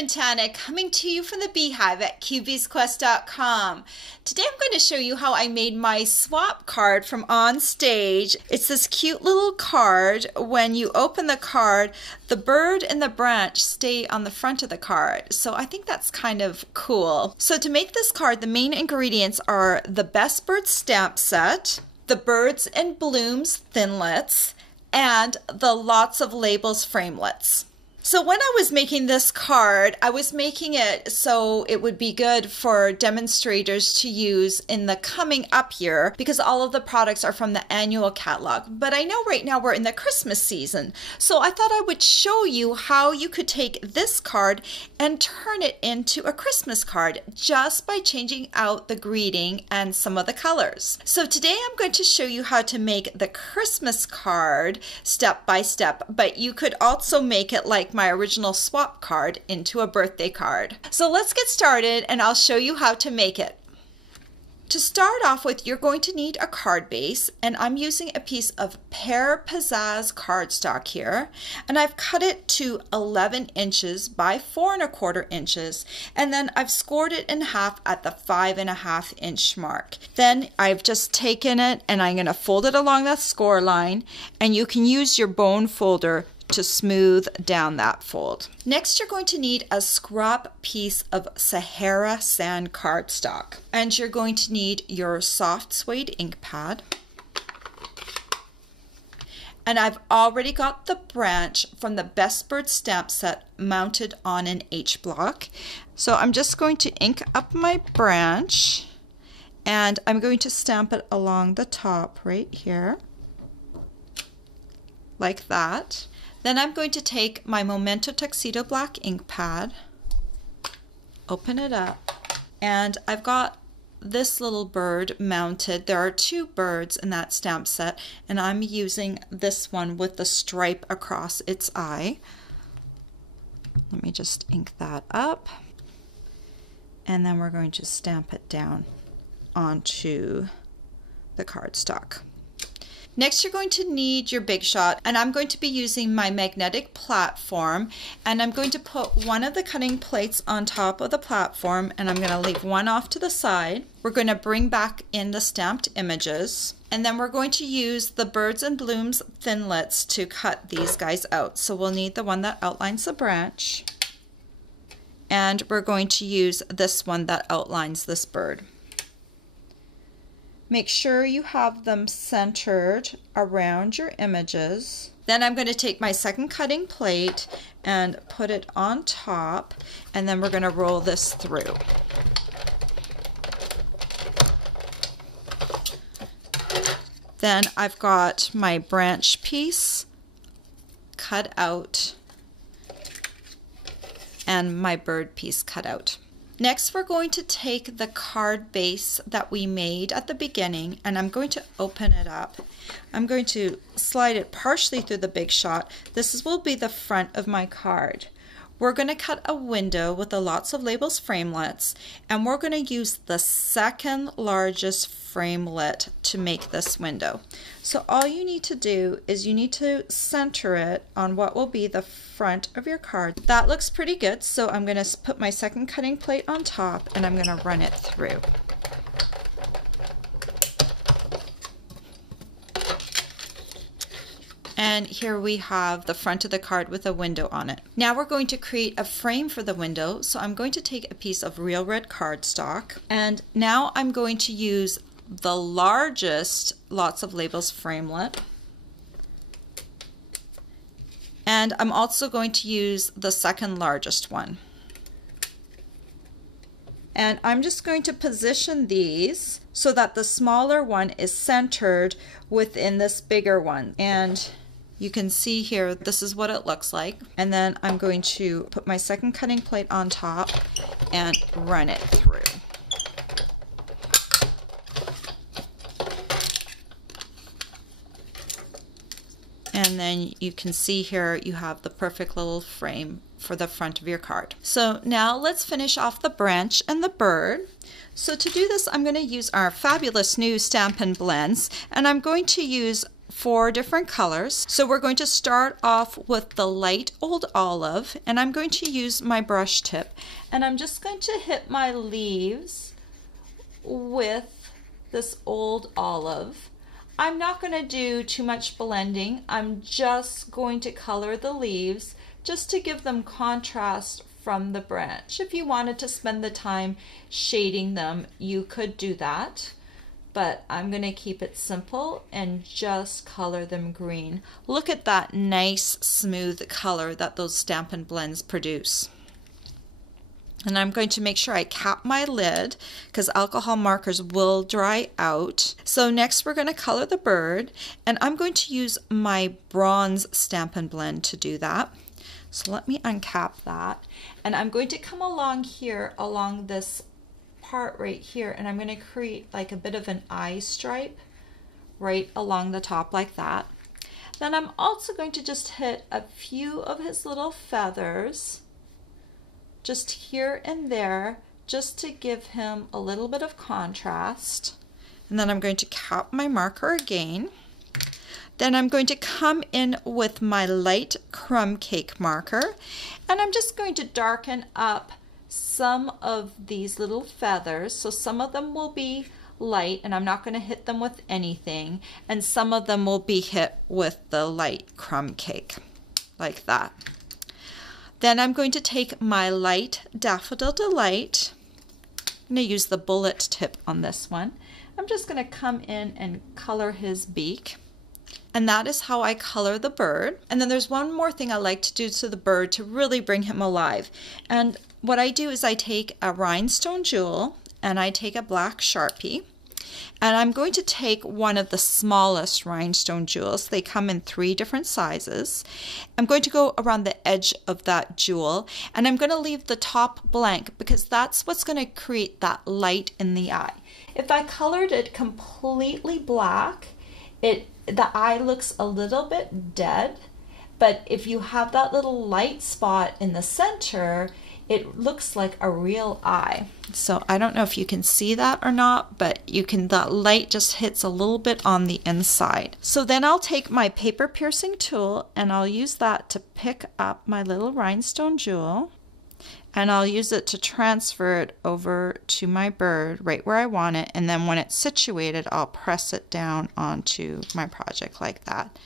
Quintana, coming to you from the Beehive at QBsQuest.com. Today I'm going to show you how I made my swap card from On Stage. It's this cute little card. When you open the card, the bird and the branch stay on the front of the card. So I think that's kind of cool. So to make this card, the main ingredients are the Best Birds stamp set, the Birds and Blooms Thinlits, and the Lots of Labels Framelits. So when I was making this card, I was making it so it would be good for demonstrators to use in the coming up year because all of the products are from the annual catalog. But I know right now we're in the Christmas season. So I thought I would show you how you could take this card and turn it into a Christmas card just by changing out the greeting and some of the colors. So today I'm going to show you how to make the Christmas card step by step, but you could also make it like my original swap card into a birthday card. So let's get started and I'll show you how to make it. To start off with, you're going to need a card base, and I'm using a piece of Pear Pizzazz cardstock here, and I've cut it to 11 inches by 4¼ inches, and then I've scored it in half at the 5½ inch mark. Then I've just taken it and I'm going to fold it along that score line, and you can use your bone folder to smooth down that fold. Next, you're going to need a scrap piece of Sahara sand cardstock, and you're going to need your soft suede ink pad. And I've already got the branch from the Best Birds stamp set mounted on an H block. So I'm just going to ink up my branch, and I'm going to stamp it along the top right here, like that. Then I'm going to take my Memento Tuxedo black ink pad, open it up, and I've got this little bird mounted. There are 2 birds in that stamp set, and I'm using this one with the stripe across its eye. Let me just ink that up, and then we're going to stamp it down onto the cardstock. Next, you're going to need your Big Shot, and I'm going to be using my magnetic platform, and I'm going to put one of the cutting plates on top of the platform, and I'm going to leave one off to the side. We're going to bring back in the stamped images, and then we're going to use the Birds and Blooms Thinlits to cut these guys out. So we'll need the one that outlines the branch, and we're going to use this one that outlines this bird. Make sure you have them centered around your images. Then I'm going to take my second cutting plate and put it on top, and then we're going to roll this through. Then I've got my branch piece cut out and my bird piece cut out. Next, we're going to take the card base that we made at the beginning, and I'm going to open it up. I'm going to slide it partially through the Big Shot. This will be the front of my card. We're going to cut a window with the Lots of Labels Framelits, and we're going to use the second largest framelit to make this window. So all you need to do is you need to center it on what will be the front of your card. That looks pretty good, so I'm going to put my second cutting plate on top, and I'm going to run it through. And here we have the front of the card with a window on it. Now we're going to create a frame for the window. So I'm going to take a piece of real red cardstock, and now I'm going to use the largest Lots of Labels framelit. And I'm also going to use the second largest one. And I'm just going to position these so that the smaller one is centered within this bigger one. And you can see here, this is what it looks like. And then I'm going to put my second cutting plate on top and run it through. And then you can see here you have the perfect little frame for the front of your card. So now let's finish off the branch and the bird. So to do this, I'm going to use our fabulous new Stampin blends, and I'm going to use 4 different colors. So we're going to start off with the light old olive, and I'm going to use my brush tip, and I'm just going to hit my leaves with this old olive. I'm not going to do too much blending. I'm just going to color the leaves just to give them contrast from the branch. If you wanted to spend the time shading them, you could do that. But I'm going to keep it simple and just color them green. Look at that nice smooth color that those Stampin' blends produce. And I'm going to make sure I cap my lid because alcohol markers will dry out. So next we're going to color the bird, and I'm going to use my bronze Stampin' blend to do that. So let me uncap that, and I'm going to come along here along this part right here, and I'm going to create like a bit of an eye stripe right along the top like that. Then I'm also going to just hit a few of his little feathers just here and there, just to give him a little bit of contrast. And then I'm going to cap my marker again. Then I'm going to come in with my light crumb cake marker, and I'm just going to darken up some of these little feathers. So some of them will be light, and I'm not going to hit them with anything, and some of them will be hit with the light crumb cake, like that. Then I'm going to take my light Daffodil Delight. I'm going to use the bullet tip on this one. I'm just going to come in and color his beak. And that is how I color the bird. And then there's one more thing I like to do to the bird to really bring him alive. And what I do is I take a Rhinestone Jewel and I take a black Sharpie. And I'm going to take one of the smallest Rhinestone Jewels. They come in 3 different sizes. I'm going to go around the edge of that jewel, and I'm going to leave the top blank because that's what's going to create that light in the eye. If I colored it completely black, the eye looks a little bit dead, but if you have that little light spot in the center, it looks like a real eye. So I don't know if you can see that or not, but you can, that light just hits a little bit on the inside. So then I'll take my paper piercing tool and I'll use that to pick up my little Rhinestone Jewel, and I'll use it to transfer it over to my bird right where I want it, and then when it's situated, I'll press it down onto my project like that.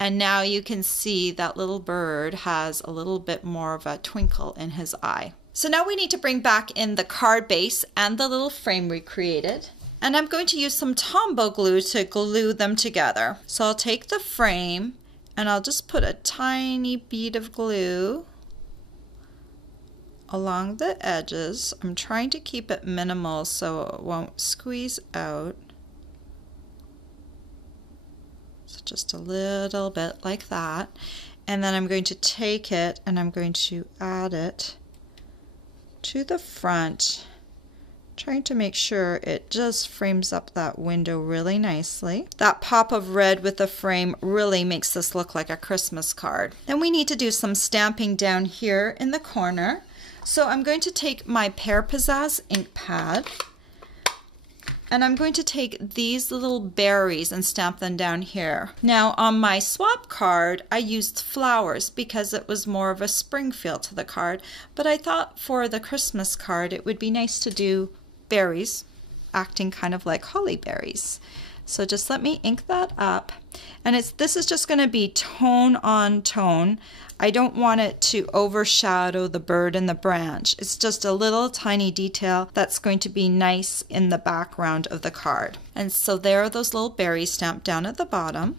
And now you can see that little bird has a little bit more of a twinkle in his eye. So now we need to bring back in the card base and the little frame we created. And I'm going to use some Tombow glue to glue them together. So I'll take the frame and I'll just put a tiny bead of glue along the edges. I'm trying to keep it minimal so it won't squeeze out. Just a little bit like that, and then I'm going to take it and I'm going to add it to the front, trying to make sure it just frames up that window really nicely. That pop of red with the frame really makes this look like a Christmas card. Then we need to do some stamping down here in the corner. So I'm going to take my Pear Pizzazz ink pad, and I'm going to take these little berries and stamp them down here. Now on my swap card, I used flowers because it was more of a spring feel to the card, but I thought for the Christmas card it would be nice to do berries, acting kind of like holly berries. So just let me ink that up. And this is just going to be tone on tone. I don't want it to overshadow the bird and the branch. It's just a little tiny detail that's going to be nice in the background of the card. And so there are those little berries stamped down at the bottom.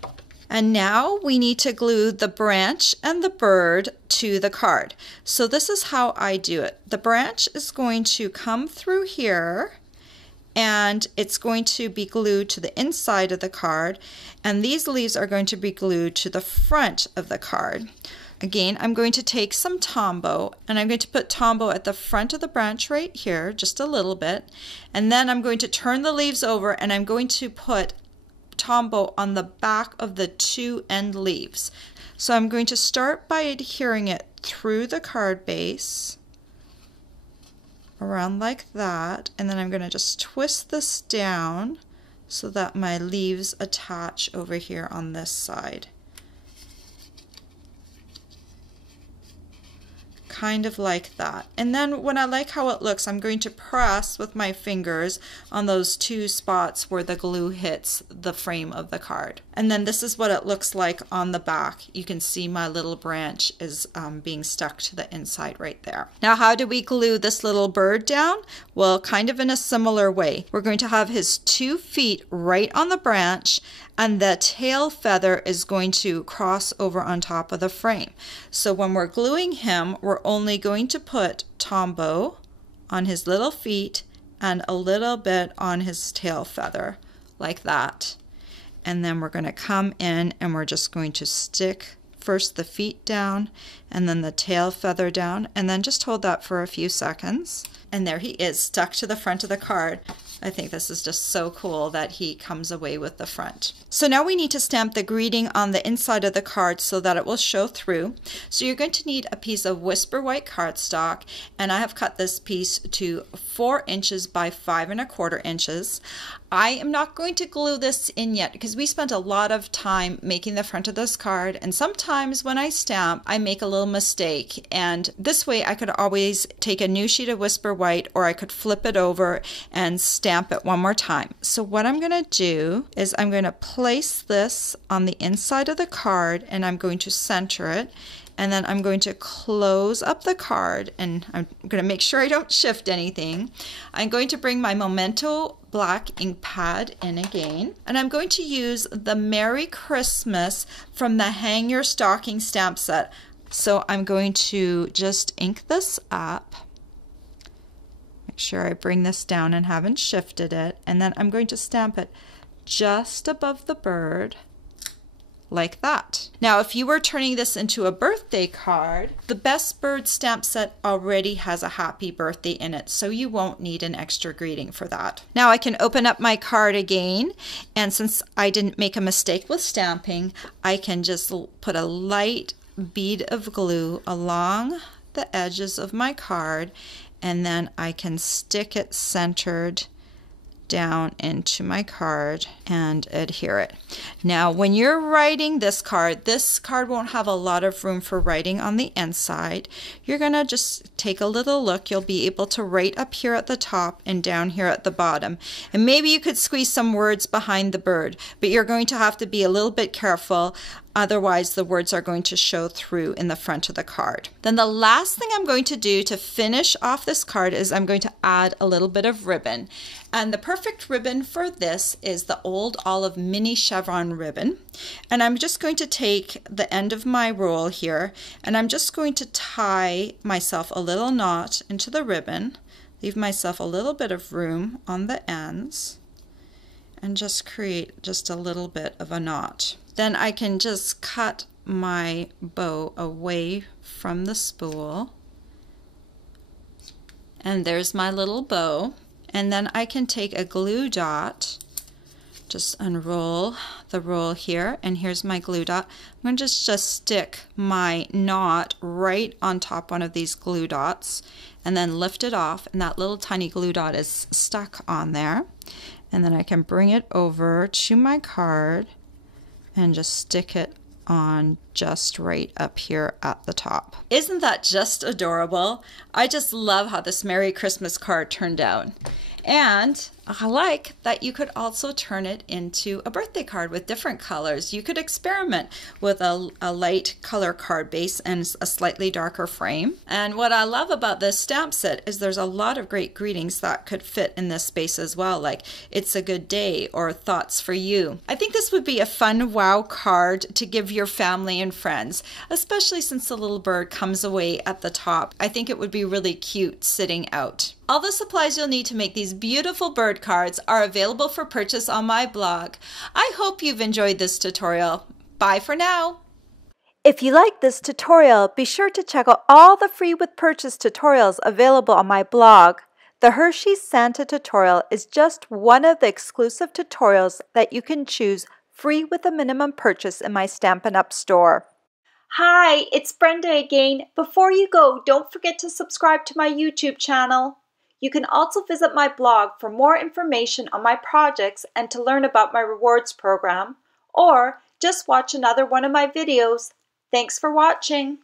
And now we need to glue the branch and the bird to the card. So this is how I do it. The branch is going to come through here, and it's going to be glued to the inside of the card, and these leaves are going to be glued to the front of the card. Again, I'm going to take some Tombow, and I'm going to put Tombow at the front of the branch right here, just a little bit, and then I'm going to turn the leaves over and I'm going to put Tombow on the back of the 2 end leaves. So I'm going to start by adhering it through the card base, around like that, and then I'm going to just twist this down so that my leaves attach over here on this side. Kind of like that. And then when I like how it looks, I'm going to press with my fingers on those two spots where the glue hits the frame of the card. And then this is what it looks like on the back. You can see my little branch is being stuck to the inside right there. Now, how do we glue this little bird down? Well, kind of in a similar way. We're going to have his 2 feet right on the branch, and the tail feather is going to cross over on top of the frame. So when we're gluing him, we're only going to put Tombow on his little feet and a little bit on his tail feather, like that. And then we're going to come in and we're just going to stick first the feet down and then the tail feather down, and then just hold that for a few seconds. And there he is, stuck to the front of the card. I think this is just so cool that he comes away with the front. So now we need to stamp the greeting on the inside of the card so that it will show through. So you're going to need a piece of Whisper White cardstock, and I have cut this piece to 4 inches by 5 1/4 inches. I am not going to glue this in yet because we spent a lot of time making the front of this card, and sometimes when I stamp I make a little mistake, and this way I could always take a new sheet of Whisper White, or I could flip it over and stamp it one more time. So what I'm going to do is I'm going to place this on the inside of the card, and I'm going to center it, and then I'm going to close up the card, and I'm going to make sure I don't shift anything. I'm going to bring my Memento black ink pad in again, and I'm going to use the Merry Christmas from the Hang Your Stocking stamp set. So I'm going to just ink this up. Make sure I bring this down and haven't shifted it, and then I'm going to stamp it just above the bird, like that. Now, if you were turning this into a birthday card, the Best Bird stamp set already has a happy birthday in it, so you won't need an extra greeting for that. Now I can open up my card again, and since I didn't make a mistake with stamping, I can just put a light bead of glue along the edges of my card, and then I can stick it centered down into my card and adhere it. Now when you're writing this card won't have a lot of room for writing on the inside. You're gonna just take a little look. You'll be able to write up here at the top and down here at the bottom, and maybe you could squeeze some words behind the bird, but you're going to have to be a little bit careful, otherwise the words are going to show through in the front of the card. Then the last thing I'm going to do to finish off this card is I'm going to add a little bit of ribbon. And the perfect ribbon for this is the Old Olive Mini Chevron ribbon. And I'm just going to take the end of my roll here, and I'm just going to tie myself a little knot into the ribbon, leave myself a little bit of room on the ends, and just create just a little bit of a knot. Then I can just cut my bow away from the spool, and there's my little bow. And then I can take a glue dot, just unroll the roll here, and here's my glue dot. I'm going to just stick my knot right on top one of these glue dots and then lift it off, and that little tiny glue dot is stuck on there. And then I can bring it over to my card and just stick it on just right up here at the top. Isn't that just adorable? I just love how this Merry Christmas card turned out. And I like that you could also turn it into a birthday card with different colors. You could experiment with a light color card base and a slightly darker frame. And what I love about this stamp set is there's a lot of great greetings that could fit in this space as well, like "It's a good day" or "Thoughts for you." I think this would be a fun wow card to give your family and friends, especially since the little bird comes away at the top. I think it would be really cute sitting out. All the supplies you'll need to make these beautiful bird cards are available for purchase on my blog. I hope you've enjoyed this tutorial. Bye for now. If you like this tutorial, be sure to check out all the free with purchase tutorials available on my blog. The Hershey's Santa tutorial is just one of the exclusive tutorials that you can choose free with a minimum purchase in my Stampin' Up! Store. Hi, it's Brenda again. Before you go, don't forget to subscribe to my YouTube channel. You can also visit my blog for more information on my projects and to learn about my rewards program, or just watch another one of my videos. Thanks for watching.